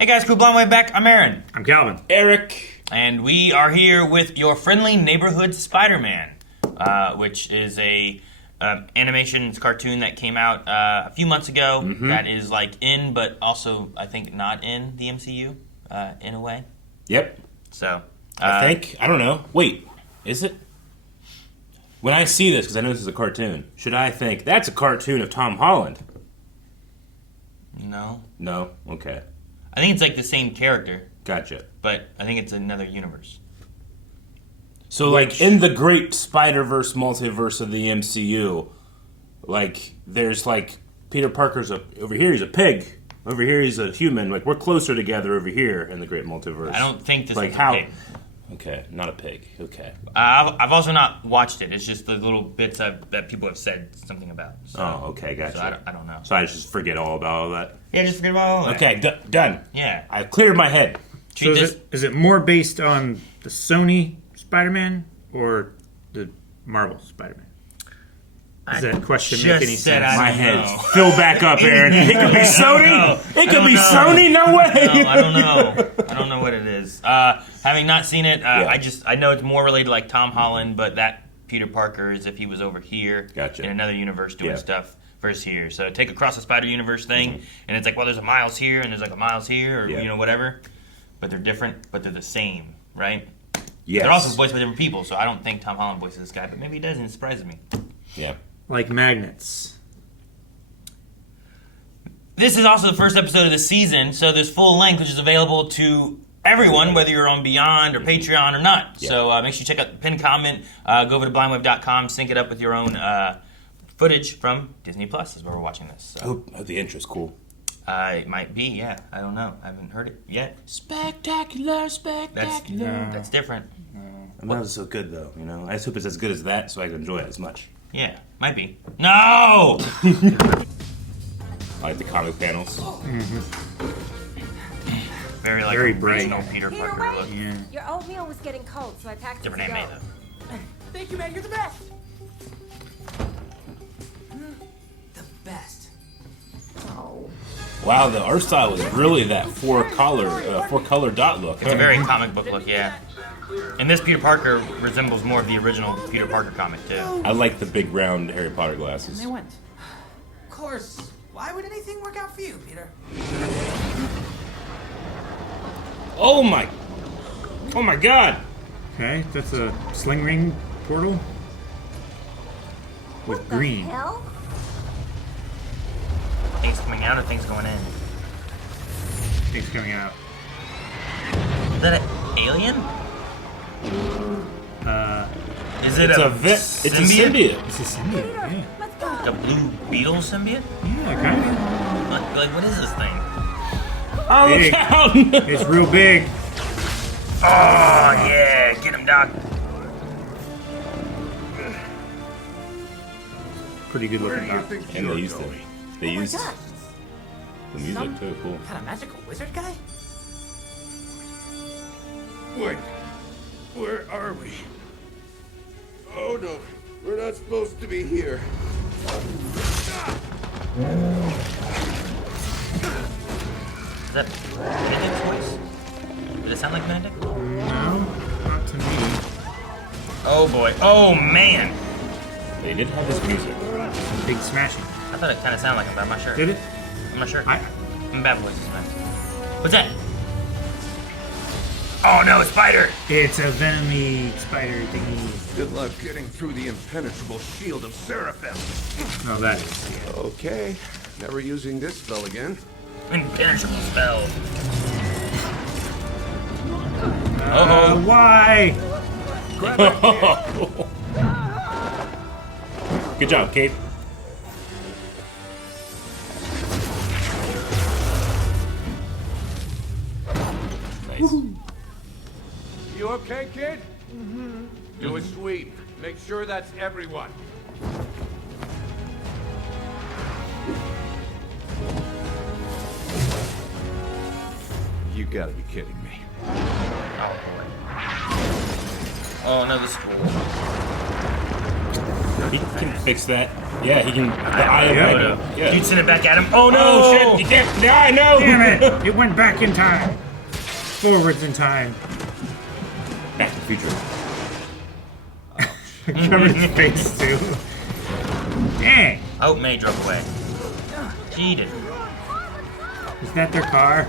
Hey guys, Cool Blonde Wave back. I'm Aaron. I'm Calvin. Eric. And we are here with your friendly neighborhood Spider-Man, which is a animation cartoon that came out a few months ago that is like in, but also I think not in the MCU in a way. Yep. So I think, I don't know. Wait, is it? When I see this, because I know this is a cartoon, should I think, that's a cartoon of Tom Holland? No. No? Okay. I think it's like the same character, Gotcha. but I think it's another universe. So, like, in the great Spider-Verse multiverse of the MCU, like, there's, like, Peter Parker's over here, he's a pig. Over here, he's a human. Like, we're closer together over here in the great multiverse. I don't think this like is how? a pig. Okay, not a pig. Okay. I've also not watched it. It's just the little bits that people have said something about. So, Oh, okay, gotcha. So I don't know. So I just forget all about all that. Yeah, just forget about all that. Okay, done. Yeah. I've cleared my head. So is it more based on the Sony Spider-Man or the Marvel Spider-Man? Does that question make any sense? My head. Fill back up, Aaron. It could be Sony. It could be Sony. No way. No, I don't know. I don't know what it is. Having not seen it, I know it's more related to like Tom Holland, but that Peter Parker is if he was over here Gotcha. in another universe doing stuff versus here. So take Across the Spider-Universe thing, and it's like, well, there's a Miles here and there's like a Miles here, or you know whatever. But they're different, but they're the same, right? Yes. They're also voiced by different people, so I don't think Tom Holland voices this guy, but maybe he does, and it surprises me. Yeah. Like magnets. This is also the first episode of the season, so there's full length, which is available to everyone, whether you're on Beyond or Patreon or not. Yeah. So make sure you check out the pinned comment, go over to blindwave.com, sync it up with your own footage from Disney Plus, is where we're watching this. So. Oh, the intro's cool. It might be, yeah. I don't know. I haven't heard it yet. Spectacular. That's different. Not so good, though, you know? I just hope it's as good as that so I can enjoy it as much. Yeah, might be. No! I like the comic panels. Very bright. original Peter Parker look. Yeah. Your oatmeal was getting cold, so I packed Different it to anime, go. though. Thank you, man. You're the best. The best. Wow, the art style is really that four-color dot look. It's a very comic book look, yeah. And this Peter Parker resembles more of the original Peter Parker comic, too. I like the big round Harry Potter glasses. They went. Of course. Why would anything work out for you, Peter? Oh my God! Okay, that's a sling ring portal with What green. the hell? Things coming out or things going in? Things coming out. Is that an alien? Is it It's a it's a symbiote? symbiote. It's a symbiote. Peter, Yeah, let's go. Like a blue beetle symbiote? yeah, kind of. Like what is this thing? Oh, Big. look out! It's real big. Oh, yeah. Get him, Doc. Pretty good looking dog. And they used it. They Oh my used God. the music too. Cool. Kind of magical wizard guy? Wait, where are we? Oh no, we're not supposed to be here. Is that Benedict's voice? Did it sound like Benedict? No, not to me. Oh, boy. Oh, man. They did have this music. Big smashing. I thought it kind of sounded like him, but I'm not sure. Did it? I'm not sure. I I'm bad voices, man. What's that? Oh, no, it's Spider. It's a venomy spider thingy. Good luck getting through the impenetrable shield of Seraphim. Oh, that is. Yeah. Okay, never using this spell again. Impenetrable spell. Uh-oh. Why? Good job, Kate. Nice. You okay, kid? Mm-hmm. Do a sweep. Make sure that's everyone. You gotta be kidding me. Oh, boy. Oh, no, the school. He can fix that. Yeah, he can. The eye of Magneto. Yeah. Dude, send it back at him. Oh no! Oh shit! You can't. The eye, no! Damn it! It went back in time. Forwards in time. Back to the future. Covered his face too. Dang! Oh, May drove away. Cheated. Is that their car?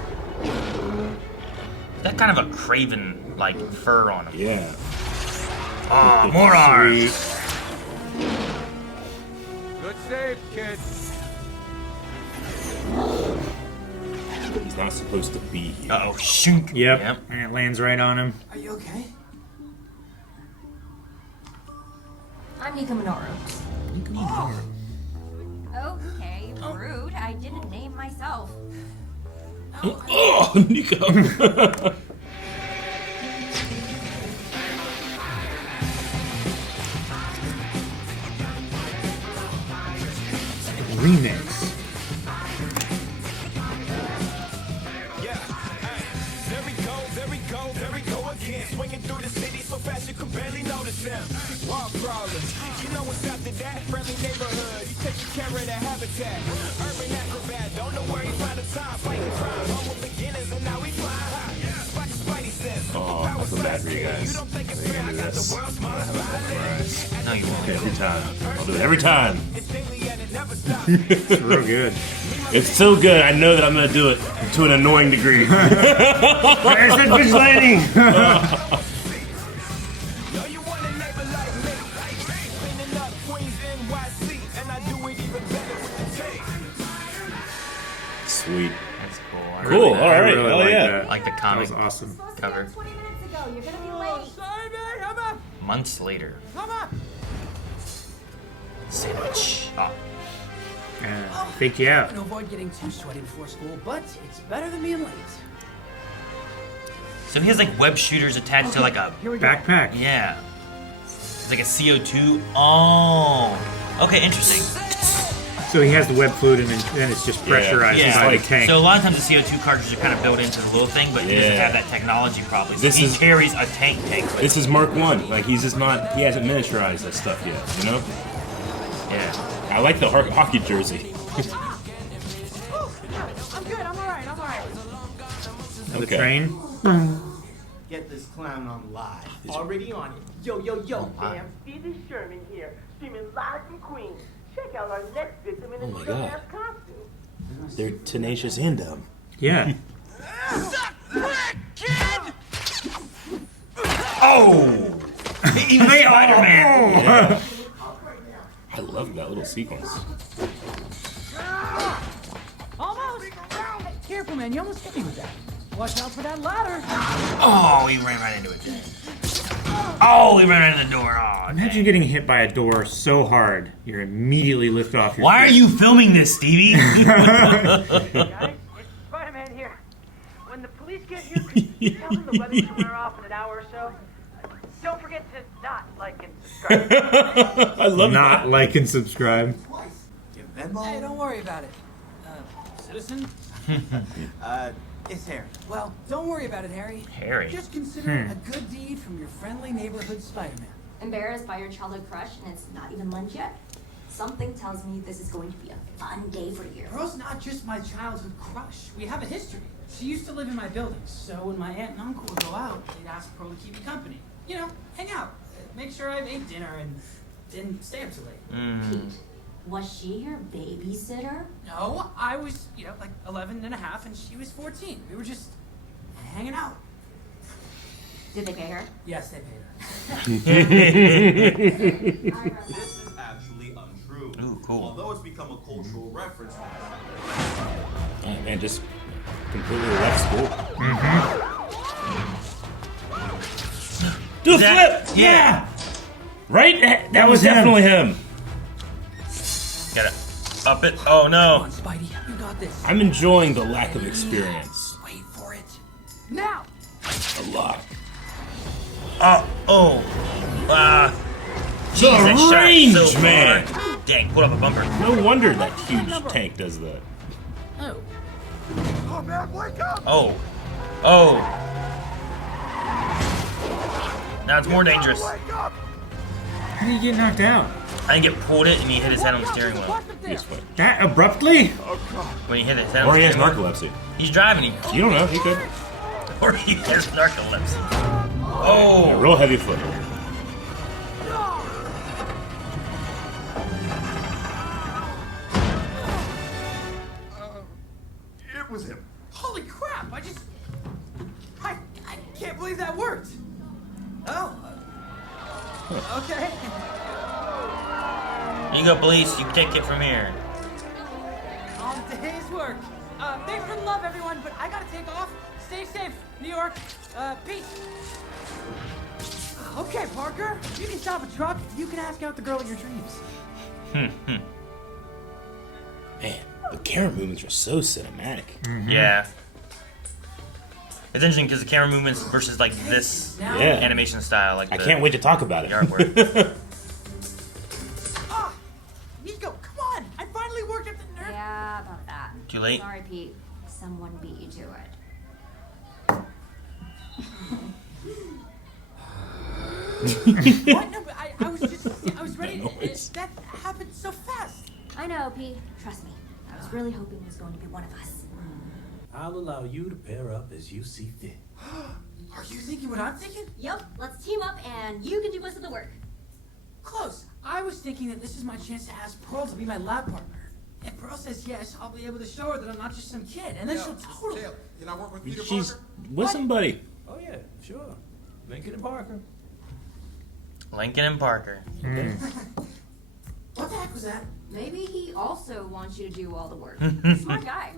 That kind of a Craven like fur on him. Yeah. Oh, more arms. Good save, kid. He's not supposed to be here. Uh oh, shoot. Yep. And it lands right on him. Are you okay? I'm Nika Minoru. Okay, rude. I didn't name myself. Oh, Nico. Remix. There we go again. Swinging through the city so fast you could barely notice them. Wild crawlers, you know what's after that? Friendly neighborhood, you taking care of the habitat. Urban acrobat, don't know where he found the time. Fighting crime, humble beginners, and now we fly high. Spidey sense. Oh, I feel bad for you guys. You don't think it's fair? I got the world's most violent. No, you won't. Every time. I'll do it every time. It's daily and it never stops. It's real good. It's so good, I know that I'm gonna do it to an annoying degree. Where's that vigilante? Know you want a neighbor like me. Cleaning up Queens, NYC, and I do it even better with the tape. Sweet. That's cool. I Cool, really, all right. really Oh, like yeah. that. like the That comic was awesome. Supposed to Cover. be 20 minutes ago. You're gonna be late. Sorry, man. Come on. months later. Come on. Sandwich. Oh. Fake you out. To avoid getting too sweaty before school, but it's better than being late. So he has like web shooters attached to like a Here we go. Backpack. yeah. It's like a CO2. Oh. Okay, interesting. So he has the web fluid and then it's just pressurized Yeah. by like- the tank. So a lot of times the CO2 cartridges are kind of built into the little thing, but he doesn't Yeah. have that technology probably. So This he is- carries a tank with This is Mark 1. Like, he's just not, he hasn't miniaturized that stuff yet, you know? him. Yeah. I like the hockey jersey. I'm good. I'm alright. The Okay. train. Get this clown on live. Already on it. Yo, fam. Stevie Sherman here, streaming live from Queens. Check out our next victim in Oh a my dumbass God. costume. They're tenacious and dumb. Yeah. Oh! Even Spider-Man! Yeah. I love that little sequence. Almost. Careful, man. You almost hit me with that. Watch out for that ladder. Oh, he ran right into it. Oh, he ran right into the door. Oh, Imagine getting hit by a door so hard you're immediately lifted off your why are feet. you filming this, Stevie? Guys, it's Spider-Man here. When the police get here, could you tell them the weather should wear off in an hour or so? Don't forget to not like and subscribe. I love Not like and subscribe. Give Venmo. Hey, don't worry about it. Citizen? It's Harry. Well, don't worry about it, Harry. Harry. Just consider it a good deed from your friendly neighborhood Spider-Man. Embarrassed by your childhood crush and it's not even lunch yet? Something tells me this is going to be a fun day for you. Pearl's not just my childhood crush. We have a history. She used to live in my building, so when my aunt and uncle would go out, they'd ask Pearl to keep me company. You know, hang out, make sure I ate dinner, and didn't stay up too late. Pete, was she your babysitter? No, I was, like 11 and a half, and she was 14. We were just hanging out. Did they pay her? Yes, they paid her. This is actually untrue. Ooh, cool. Although it's become a cultural reference. And just completely left school. Do a flip! Yeah! Right? That was definitely him. Gotta up it. Oh Come no. on, Spidey, you got this. I'm enjoying the lack of experience Wait for it. Now! a lot. Jesus, range, shot so man. hard. Dang, pulled up a bumper. No wonder that huge tank does that. Oh. Oh man, wake up! Oh. Oh. Now it's more dangerous. Wake up! How did he get knocked out? I think it pulled it and he hit his head on the steering wheel. That abruptly? When he hit his head on Or the he has steering wheel. narcolepsy. He's driving. You don't know. He could. Or he has narcolepsy. Yeah, Oh! real heavy foot. It was him. Holy crap! I can't believe that worked. Oh. Okay. You go, police. You can take it from here. On today's work. Thanks for the love, everyone, but I gotta take off. Stay safe, New York. Peace. Okay, Parker. You can stop a truck. You can ask out the girl of your dreams. Man, the camera movements are so cinematic. Yeah. It's interesting because the camera movements versus like this Yeah. animation style. Like I can't wait to talk about it. The artwork. Nico, come on! I finally worked up the nerve. Yeah, about that. Too late? Sorry, Pete. Someone beat you to it. What? No, but I was ready. That happened so fast. I know, Pete. Trust me. I was really hoping it was going to be one of us. I'll allow you to pair up as you see fit. Are you thinking what I'm thinking? Yup, let's team up and you can do most of the work. Close. I was thinking that this is my chance to ask Pearl to be my lab partner. If Pearl says yes, I'll be able to show her that I'm not just some kid, and then she'll totally. You not work with Peter She's Parker? with somebody. Oh yeah, sure. Lincoln and Parker. Lincoln and Parker. What the heck was that? Maybe he also wants you to do all the work. Smart guy.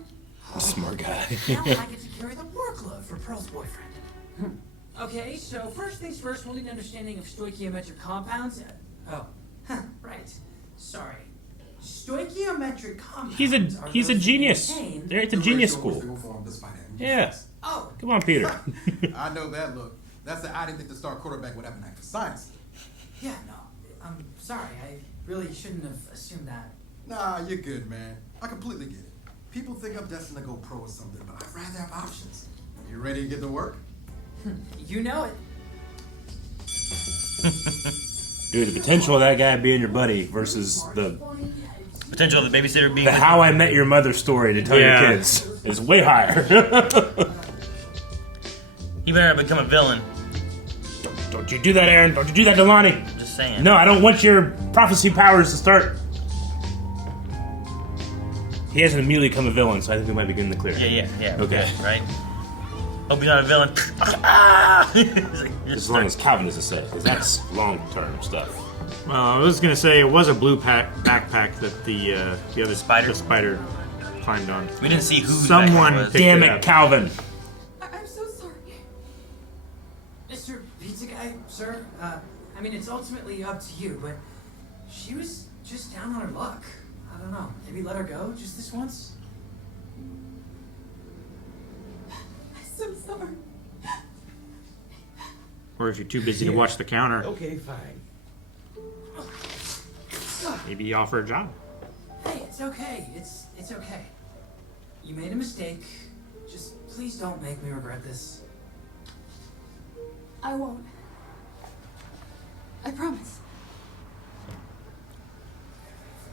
Smart guy. Now I get to carry the workload for Pearl's boyfriend. Okay, so first things first, we'll need an understanding of stoichiometric compounds. Right. Sorry. Stoichiometric compounds. He's a those genius. that contain- They're at the genius school. Yeah. Oh, Come on, Peter. I know that look. That's the I didn't think the star quarterback would have an act for science. yeah, no. I'm sorry. I really shouldn't have assumed that. Nah, you're good, man. I completely get it. People think I'm destined to go pro or something, but I'd rather have options. You ready to get to work? You know it. Dude, the potential of that guy being your buddy versus the Potential of the babysitter being. How I Met Your Mother story to tell your kids is way higher. He better not become a villain. Don't you do that, Aaron. Don't you do that, Delani. I'm just saying. No, I don't want your prophecy powers to start. He hasn't immediately become a villain, so I think we might be getting the clear. Yeah. Okay. Good, right? Hope he's not a villain. As long as Calvin doesn't say it, because that's long-term stuff. Well, I was gonna say it was a blue backpack that the other spider climbed on. We didn't see who. Someone was. picked Damn it it, up. Calvin. I'm so sorry. Mr. Pizza Guy, sir, I mean, it's ultimately up to you, but she was just down on her luck. I don't know. Maybe let her go just this once? I'm so sorry. Or if you're too busy to watch the counter, Okay, fine. maybe offer a job. Hey, it's okay. It's okay. You made a mistake. Just please don't make me regret this. I won't. I promise.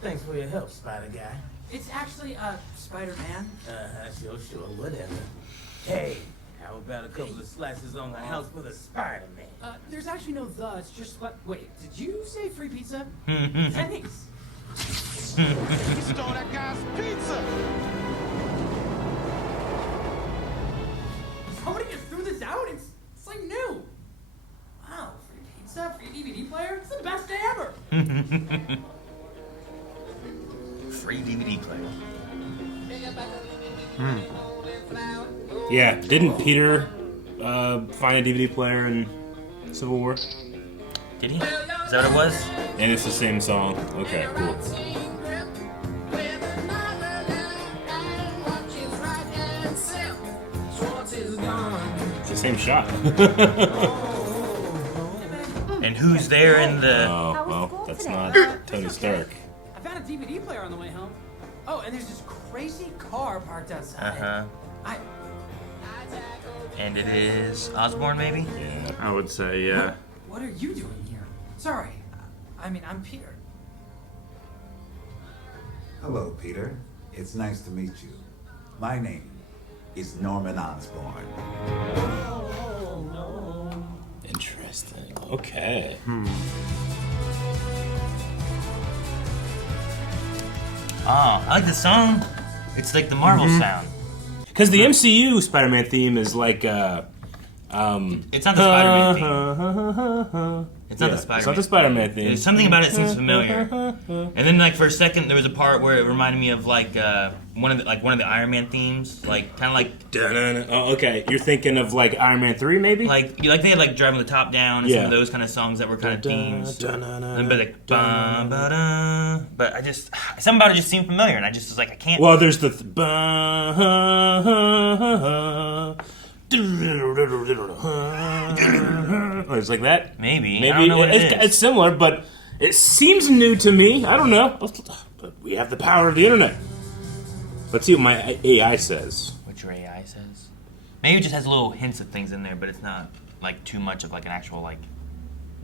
Thanks for your help, Spider Guy. It's actually, Spider-Man. Sure, whatever. Hey, how about a couple of slices on the house for the Spider-Man? There's actually no the, it's just what. Wait, did you say free pizza? Thanks. You stole that guy's pizza. Somebody just threw this out? It's like new. Wow, free pizza, free DVD player. It's the best day ever. Free DVD player. Yeah, didn't Peter find a DVD player in Civil War? Did he? Is that what it was? And it's the same song. Okay, cool. It's the same shot. And who's there in the? Oh, well, that's not Tony Stark. I found a DVD player on the way home. Oh, and there's this crazy car parked outside. And it is Osborn, maybe? I would say, yeah. What are you doing here? Sorry, I mean, I'm Peter. Hello, Peter. It's nice to meet you. My name is Norman Osborn. Interesting. Okay. Oh, I like the song. It's like the Marvel sound. Because the MCU Spider-Man theme is like, It's not the Spider-Man theme. It's not the Spider-Man. It's not the Spider-Man theme. There's something about it seems familiar. And then, like, for a second, there was a part where it reminded me of like one of the Iron Man themes, like kind of like. Dun-dun-dun. Oh, okay. You're thinking of like Iron Man 3, maybe? Like they had like Driving the Top Down and some of those kind of songs that were kind of themes. And but like but I just something about it just seemed familiar, and I just was like I can't. Well, there's the it's like that. Maybe I don't know what it is. It's similar, but it seems new to me. I don't know. But we have the power of the internet. Let's see what my AI says. What your AI says? Maybe it just has little hints of things in there, but it's not like too much of like an actual like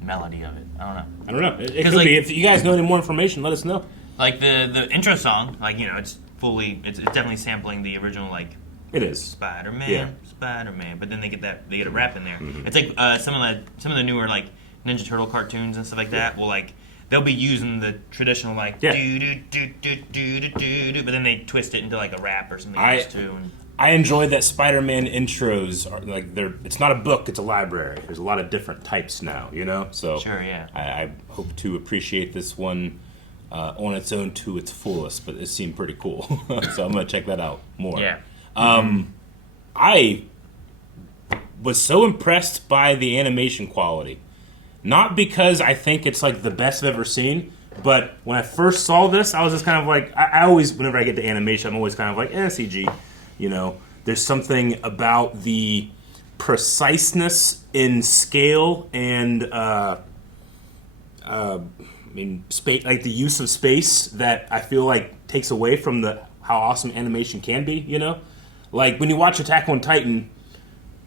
melody of it. I don't know. It could be. If you guys know any more information, let us know. Like the intro song, like it's definitely sampling the original like. It is Spider-Man. But then they get a rap in there. Mm-hmm. It's like some of the newer like Ninja Turtle cartoons and stuff like that. Will like they'll be using the traditional like do do do do do do do, but then they twist it into like a rap or something else too. I enjoy that Spider-Man intros are like it's not a book, it's a library. There's a lot of different types now, So sure, yeah. I hope to appreciate this one on its own to its fullest, but it seemed pretty cool, so I'm gonna check that out more. Yeah. I was so impressed by the animation quality. Not because I think it's like the best I've ever seen, but when I first saw this, I was just kind of like, I always, whenever I get to animation, I'm always kind of like, CG. There's something about the preciseness in scale and, space, like the use of space that I feel like takes away from how awesome animation can be, Like, when you watch Attack on Titan,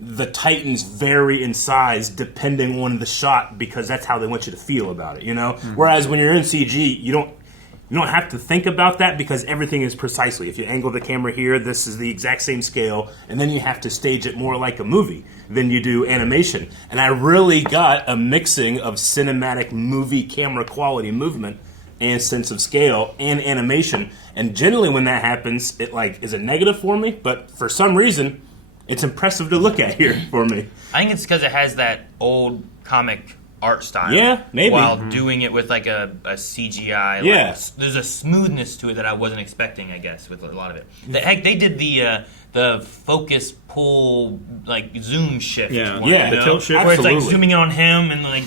the Titans vary in size depending on the shot because that's how they want you to feel about it, Mm-hmm. Whereas when you're in CG, you don't have to think about that because everything is precisely. If you angle the camera here, this is the exact same scale, and then you have to stage it more like a movie than you do animation. And I really got a mixing of cinematic movie camera quality movement and sense of scale and animation. And generally when that happens, it like is a negative for me, but for some reason, it's impressive to look at here for me. I think it's because it has that old comic art style. Yeah, maybe. While doing it with like a CGI. Yeah. There's a smoothness to it that I wasn't expecting, I guess, with a lot of it. Heck, they did the focus pull like zoom shift. Yeah, one, the tilt shift. Where it's like Absolutely. zooming in on him and like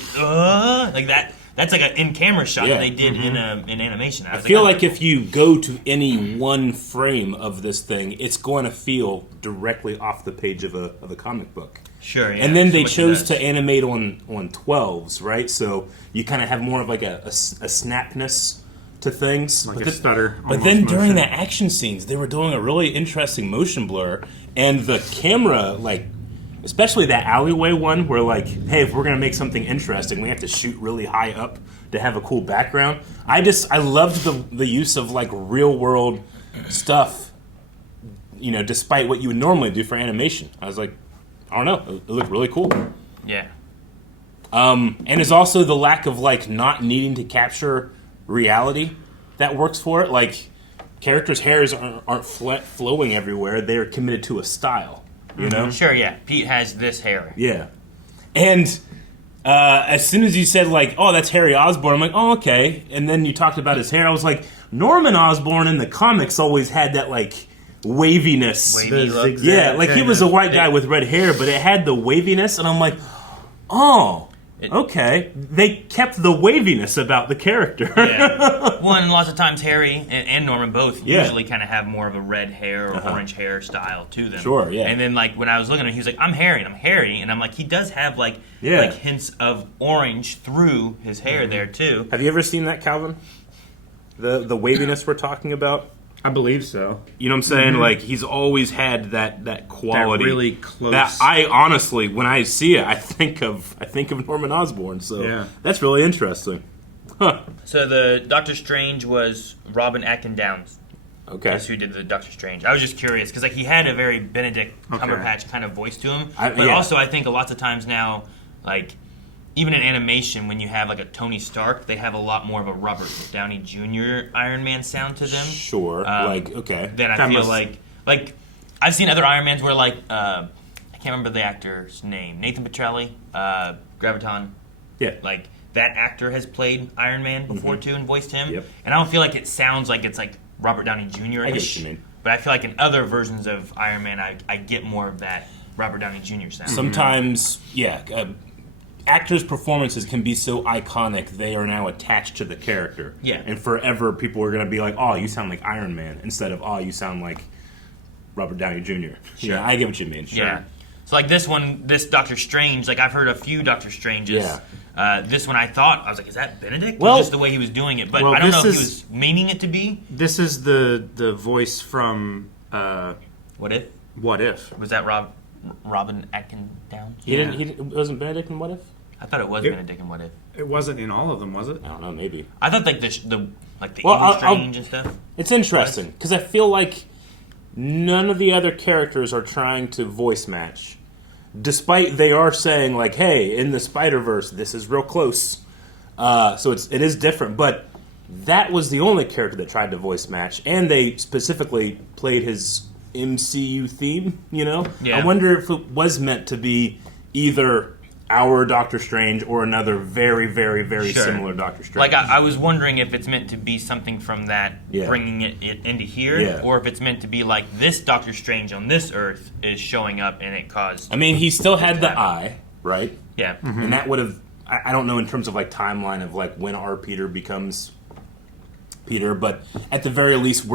that. That's like an in-camera shot Yeah. that they did in animation. I feel like if you go to any one frame of this thing, it's going to feel directly off the page of a comic book. Sure, yeah. And then they So much chose of to that. animate on 12s, right? So you kind of have more of like a snapness to things. Like a stutter. But then during the action scenes, they were doing a really interesting motion blur, and the camera, like, especially that alleyway one where, like, hey, if we're going to make something interesting, we have to shoot really high up to have a cool background. I loved the use of, like, real-world stuff, despite what you would normally do for animation. I was like, I don't know, it looked really cool. Yeah. And there's also the lack of, like, not needing to capture reality that works for it. Like, characters' hairs aren't flowing everywhere. They're committed to a style. Sure, yeah. Pete has this hair. Yeah. And as soon as you said, like, oh, that's Harry Osborn, I'm like, oh, okay. And then you talked about his hair. I was like, Norman Osborn in the comics always had that, like, waviness. Wavy look. Yeah, like he was a white guy with red hair, but it had the waviness. And I'm like, oh, okay. They kept the waviness about the character. Yeah. Well, and lots of times Harry and Norman both usually kind of have more of a red hair or orange hair style to them. Sure, yeah. And then, like, when I was looking at him, he was like, I'm Harry, and I'm Harry. And I'm like, he does have, like hints of orange through his hair there, too. Have you ever seen that, Calvin? The waviness we're talking about? I believe so. You know what I'm saying? Like, he's always had that quality. That really close. That I honestly, when I see it, I think of Norman Osborn. So that's really interesting. So the Doctor Strange was Robin Atkin Downs. Okay. That's who did the Doctor Strange. I was just curious because like he had a very Benedict Cumberbatch kind of voice to him, but also I think lots of times now, like even in animation, when you have like a Tony Stark, they have a lot more of a Robert Downey Jr. Iron Man sound to them. Sure. Then I feel like I've seen other Iron Mans where like I can't remember the actor's name, Nathan Petrelli, Graviton. Yeah. Like that actor has played Iron Man before too and voiced him, Yep. and I don't feel like it sounds like it's like Robert Downey Jr. I get what you mean. But I feel like in other versions of Iron Man, I get more of that Robert Downey Jr. sound. Sometimes, actors' performances can be so iconic, they are now attached to the character. Yeah. And forever, people are going to be like, oh, you sound like Iron Man, instead of, oh, you sound like Robert Downey Jr. Sure. Yeah, I get what you mean. Sure. Yeah. So like this Doctor Strange, like I've heard a few Doctor Stranges. Yeah. This one I was like, is that Benedict? Well- Just the way he was doing it. But Well, I don't know this if he was meaning it to be. This is the voice from What If? What If? Was that Robin Atkin Downs? It wasn't Benedict in What If? I thought it was Benedict in What If. It wasn't in all of them, was it? I don't know, maybe. I thought like the Well, Evil Strange and stuff. It's interesting, because I feel like none of the other characters are trying to voice match. Despite they are saying, like, hey, in the Spider-Verse, this is real close. So it is different, but that was the only character that tried to voice match, and they specifically played his MCU theme, you know? Yeah. I wonder if it was meant to be either our Doctor Strange or another very, very, very Sure. similar Doctor Strange. Like I was wondering if it's meant to be something from that, Yeah. bringing it into here, Yeah. or if it's meant to be like this Doctor Strange on this Earth is showing up and it caused. I mean, he still had the happen. eye, right? Yeah. And that would have, I don't know in terms of like timeline of like when our Peter becomes Peter, but at the very least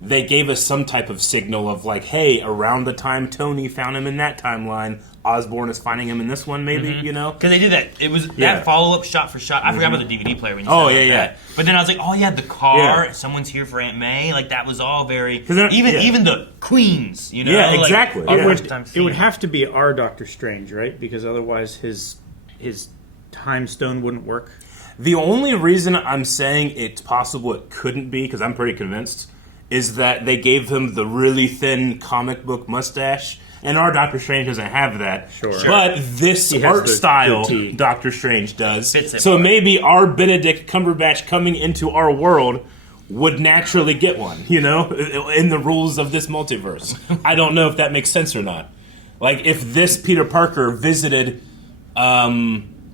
they gave us some type of signal of like, hey, around the time Tony found him in that timeline, Osborn is finding him in this one, maybe, you know? Because they did that. It was Yeah. that follow-up shot for shot. I forgot about the DVD player when you Oh, said yeah, like yeah. that. But then I was like, oh yeah, the car. Yeah. Someone's here for Aunt May. Like that was all very. 'Cause they're- yeah. Even the Queens, you know. Yeah, like, exactly. our Yeah. first time It seeing would have to be our Doctor Strange, right? Because otherwise his time stone wouldn't work. The only reason I'm saying it's possible it couldn't be, because I'm pretty convinced, is that they gave him the really thin comic book mustache, and our Doctor Strange doesn't have that. Sure. But this He has art the style goatee. Doctor Strange does. Fits it So more. maybe our Benedict Cumberbatch coming into our world would naturally get one, you know, in the rules of this multiverse. I don't know if that makes sense or not. Like, if this Peter Parker visited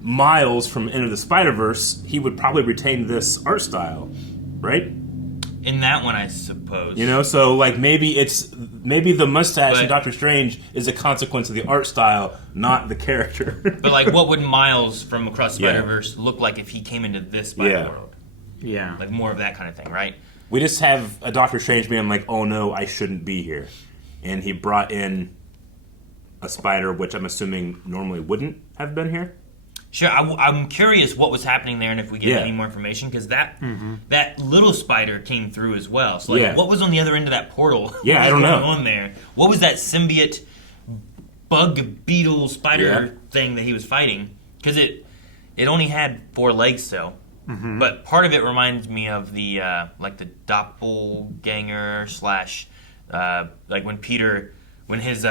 Miles from Into the Spider-Verse, he would probably retain this art style, right? in that one, I suppose. You know, so like maybe the mustache in But- Doctor Strange is a consequence of the art style, not the character. But like, what would Miles from Across the Yeah. Spider-Verse look like if he came into this Spider Yeah. World? Yeah. Like more of that kind of thing, right? We just have a Doctor Strange being like, oh no, I shouldn't be here. And he brought in a spider, which I'm assuming normally wouldn't have been here. Sure, I'm curious what was happening there and if we get Yeah. any more information, because that little spider came through as well. So like, Yeah. what was on the other end of that portal? Yeah, What I was don't going know. on there? What was that symbiote bug beetle spider Yeah. thing that he was fighting? Because it only had 4 legs still. Mm-hmm. But part of it reminds me of the like the doppelganger slash like when his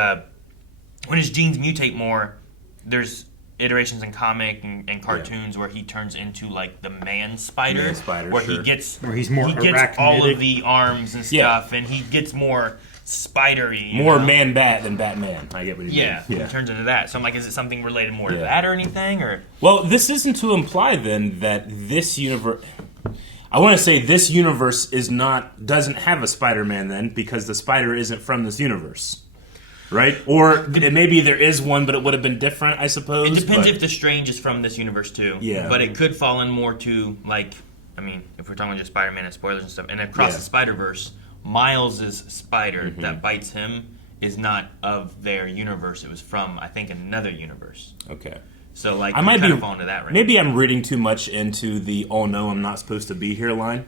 genes mutate more, there's iterations in comic and cartoons where he turns into like the man spider, Man spider, where sure. he gets he's more all arachnidic. of the arms and Yeah. stuff, and he gets more spidery, you More know? man bat than Batman. I get what you Yeah, mean. he turns into that. So I'm like, is it something related more to Yeah. that or anything, or? Well, this isn't to imply then that this universe. I want to say this universe doesn't have a Spider-Man then, because the spider isn't from this universe, right? Or maybe there is one, but it would have been different, I suppose. It depends but- if the Strange is from this universe too. Yeah. But it could fall in more to like, I mean, if we're talking just Spider-Man and spoilers and stuff, and Across Yeah. the Spider-Verse, Miles' spider Mm-hmm. that bites him is not of their universe. It was from, I think, another universe. Okay. So like, I might kind be of fall into that range. Maybe I'm reading too much into the "oh no, I'm not supposed to be here" line.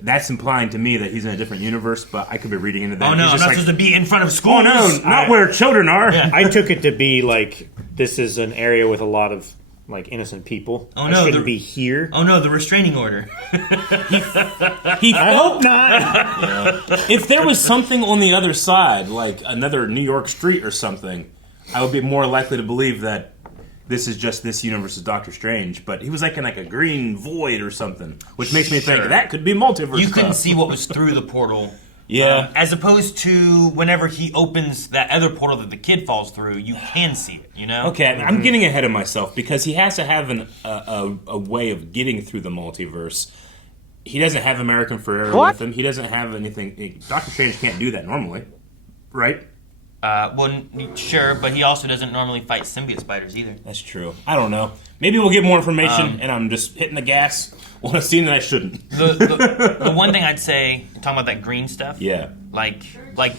That's implying to me that he's in a different universe, but I could be reading into that. Oh no, He's I'm just not like, supposed to be in front of schools. oh no, not where children are. Yeah. I took it to be like this is an area with a lot of like innocent people. Oh no, I shouldn't be here. Oh no, the restraining order. I hope not. If there was something on the other side, like another New York street or something, I would be more likely to believe that this is just this universe's Doctor Strange. But he was like in like a green void or something, which makes me think that could be multiverse. You couldn't stuff. see what was through the portal. Yeah. As opposed to whenever he opens that other portal that the kid falls through, you can see it, you know? Okay, I'm getting ahead of myself because he has to have a way of getting through the multiverse. He doesn't have American Ferrero with him. He doesn't have anything. Doctor Strange can't do that normally, right? Sure, but he also doesn't normally fight symbiote spiders either. That's true. I don't know. Maybe we'll get more information, and I'm just hitting the gas on a scene that I shouldn't. The one thing I'd say, talking about that green stuff, yeah, like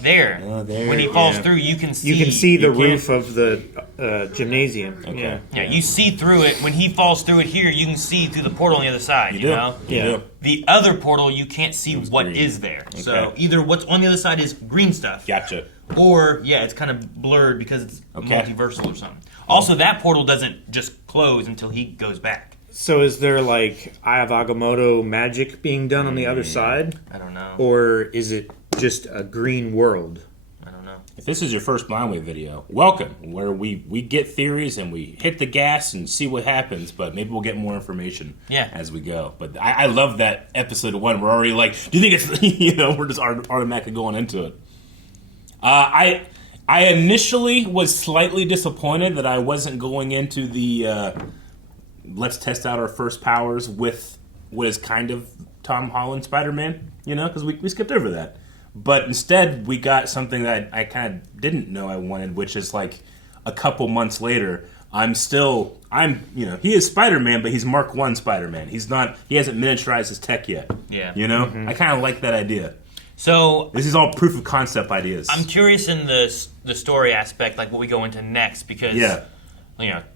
there, there when he falls through, you can see the roof of the gymnasium. Okay. Yeah, you see through it. When he falls through it here, you can see through the portal on the other side. You know, you do. The other portal, you can't see what is there. Okay. So either what's on the other side is green stuff. Gotcha. Or, it's kind of blurred because it's multiversal or something. Also, that portal doesn't just close until he goes back. So is there, like, Eye of Agamotto magic being done on the other side? I don't know. Or is it just a green world? I don't know. If this is your first Blind Wave video, welcome, where we get theories and we hit the gas and see what happens, but maybe we'll get more information as we go. But I love that episode 1. We're already like, do you think it's, we're just automatically going into it. I initially was slightly disappointed that I wasn't going into the let's test out our first powers with what is kind of Tom Holland Spider-Man, because we skipped over that. But instead, we got something that I kind of didn't know I wanted, which is like a couple months later, he is Spider-Man, but he's Mark I Spider-Man. He hasn't miniaturized his tech yet. Yeah. I kind of like that idea. So this is all proof of concept ideas. I'm curious in the story aspect, like what we go into next, because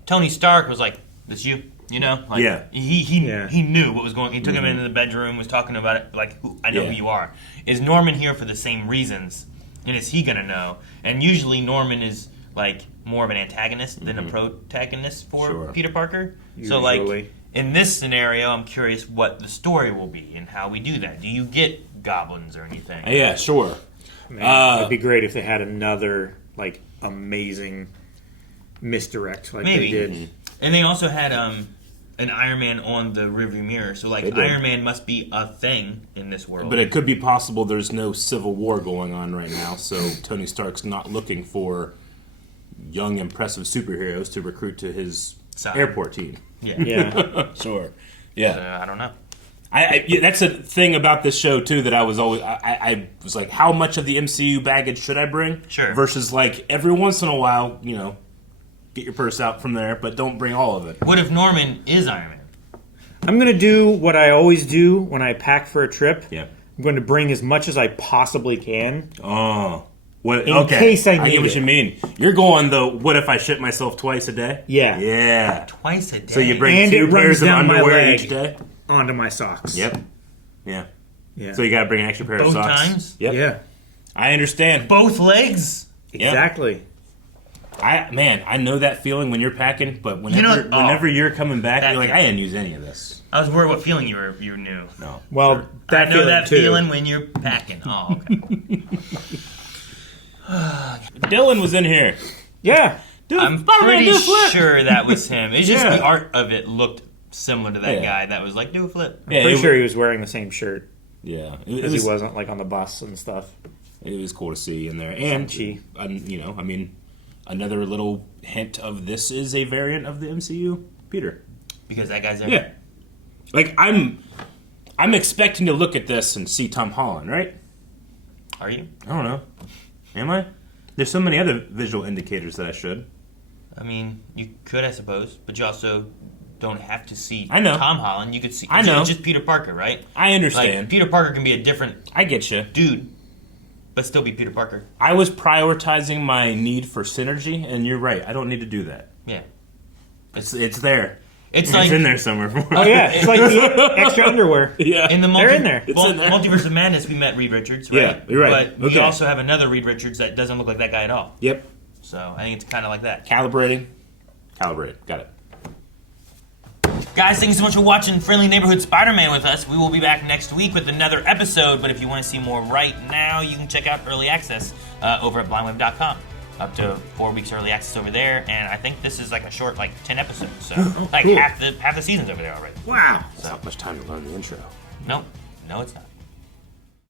Tony Stark was like, "This you?" He knew what was going. He took him into the bedroom, was talking about it, like, "I know who you are." Is Norman here for the same reasons? And is he gonna know? And usually Norman is like more of an antagonist than a protagonist for Peter Parker. Usually. So like in this scenario, I'm curious what the story will be and how we do that. Do you get goblins or anything? Yeah, sure. Man, it'd be great if they had another like amazing misdirect like Maybe. they did. And they also had an Iron Man on the rearview mirror, so like Iron Man must be a thing in this world. But it could be possible there's no civil war going on right now, so Tony Stark's not looking for young, impressive superheroes to recruit to his airport team. Yeah. Sure. Yeah. So, I don't know. That's a thing about this show too that I was always I was like, how much of the MCU baggage should I bring? Sure. Versus like every once in a while, get your purse out from there, but don't bring all of it. What if Norman is Iron Man? I'm gonna do what I always do when I pack for a trip. Yeah. I'm going to bring as much as I possibly can. Oh. In case I need I get what it. you mean. You're going the what if I shit myself twice a day? Yeah. Yeah. Twice a day. So you bring And two it runs pairs of down my underwear leg. each day? Onto my socks. Yep. Yeah. Yeah. So you got to bring an extra pair of Both socks. times? Yep. Yeah. I understand. Both legs? Exactly. I know that feeling when you're packing, but whenever you're coming back, you're like, I didn't use any of this. I was worried what feeling you knew. No. Well, that I know that too. feeling when you're packing. Oh, okay. Dylan was in here. Yeah. I'm pretty sure that was him. It's just the art of it looked similar to that guy that was like, do a flip. I'm pretty sure he was wearing the same shirt. Yeah. Because he wasn't like on the bus and stuff. It was cool to see in there. And, another little hint of this is a variant of the MCU Peter. Because that guy's there? Yeah. Like, I'm expecting to look at this and see Tom Holland, right? Are you? I don't know. Am I? There's so many other visual indicators that I should. I mean, you could, I suppose, but you also don't have to see I know. Tom Holland. You could see. I know. It's just Peter Parker, right? I understand. Like, Peter Parker can be a different. I get you, dude, but still be Peter Parker. I was prioritizing my need for synergy, and you're right. I don't need to do that. Yeah, it's there. It's like in there somewhere. Oh yeah, it's like the extra underwear. Yeah, in the they're in there. Multiverse of Madness, we met Reed Richards, right? Yeah, you're right. But we also have another Reed Richards that doesn't look like that guy at all. Yep. So I think it's kind of like that. Calibrating. Got it. Guys, thank you so much for watching Friendly Neighborhood Spider-Man with us. We will be back next week with another episode, but if you want to see more right now, you can check out Early Access over at blindweb.com. Up to 4 weeks early access over there, and I think this is like a short, 10 episodes, so cool. half the season's over there already. Wow. It's not much time to learn the intro. No, it's not.